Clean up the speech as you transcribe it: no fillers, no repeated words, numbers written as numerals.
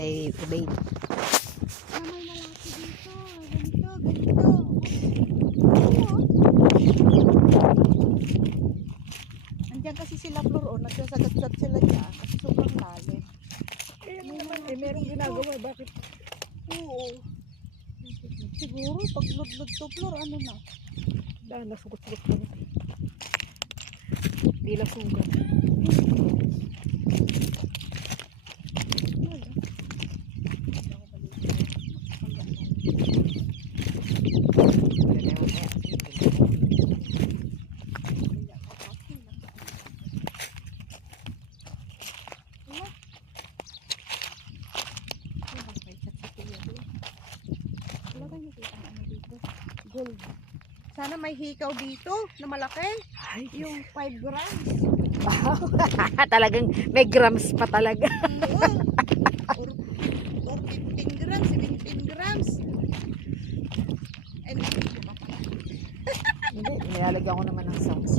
Kay Ubayd. Ah, may lalaki dito. Ganito. Andiyan kasi sila Flor, oh. Nagsasagat-sat sila dyan. Kasi sobrang lalim. Merong ginagawa. Bakit? Oo. Siguro, pag ludlod to Flor, ano na? Dahil nasugot-sugot ko na. Di lang sugat. Gold. Sana may hikaw dito na malaki. Ay, Yung 5 grams. talagang may grams pa talaga. Or 15 grams, 17 grams. Ay, Hindi, nilalagyan ko naman ng sauce.